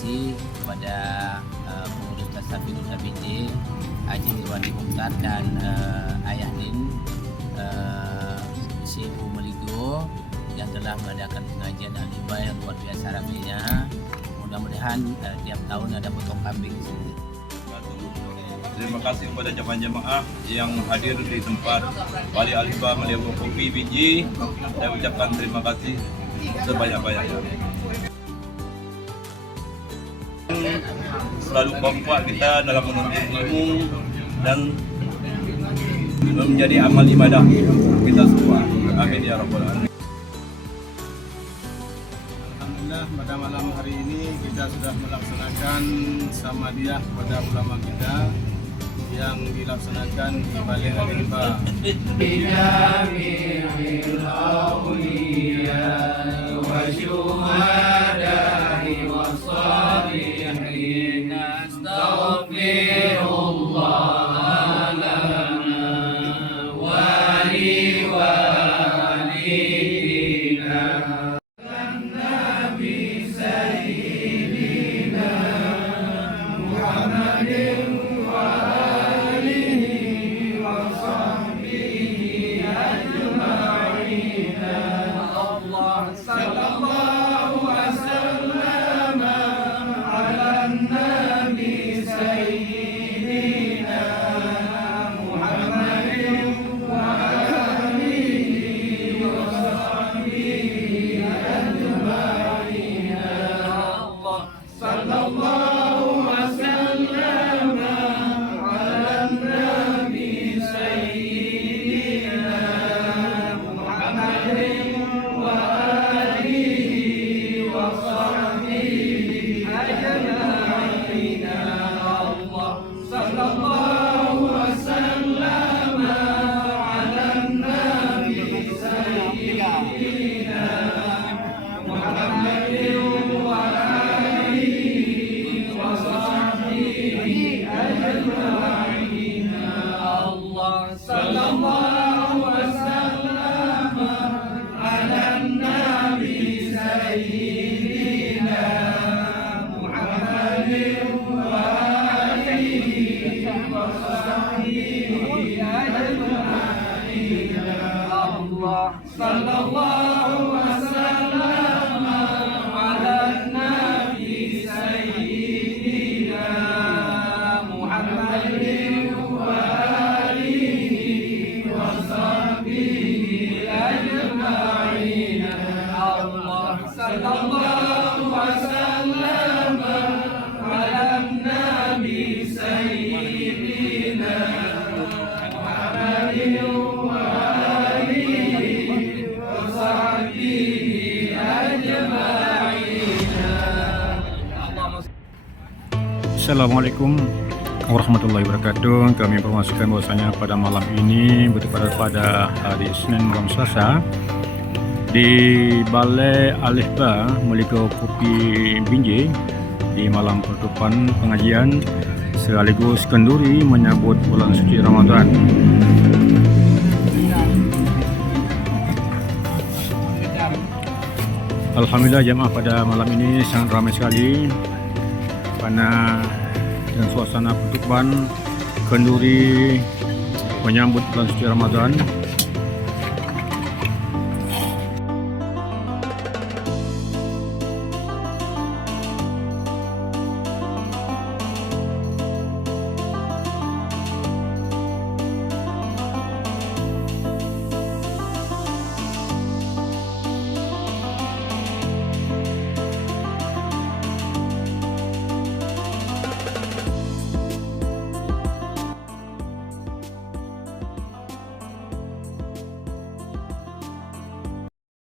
kasih kepada pengurus Tasawuful ABJ Haji Irwandi Mukhtar dan Ayah Din Ibu Meligo yang telah mengadakan pengajian Al-Hibah yang luar biasa ramainya. Mudah-mudahan tiap tahun ada potong kambing di sini. Terima kasih kepada jemaah yang hadir di tempat Bali Al-Hibah Malioboro Kopi Biji. Saya ucapkan terima kasih sebanyak-banyaknya. Selalu kompak kita dalam menuntut ilmu dan menjadi amal ibadah kita semua. Amin ya rabbal alamin. Alhamdulillah, pada malam hari ini kita sudah melaksanakan samadiyah kepada ulama kita yang dilaksanakan di Balai Al-Hibah. Assalamualaikum warahmatullahi wabarakatuh. Kami informasikan bahwasanya pada malam ini bertepatan pada hari Senin malam Selasa di Balai Al-Hibah Malioboro Kopi Binjai di malam penutupan pengajian sekaligus kenduri menyambut bulan suci Ramadan. Alhamdulillah jamaah pada malam ini sangat ramai sekali karena dan suasana penutupan kenduri menyambut bulan suci Ramadan.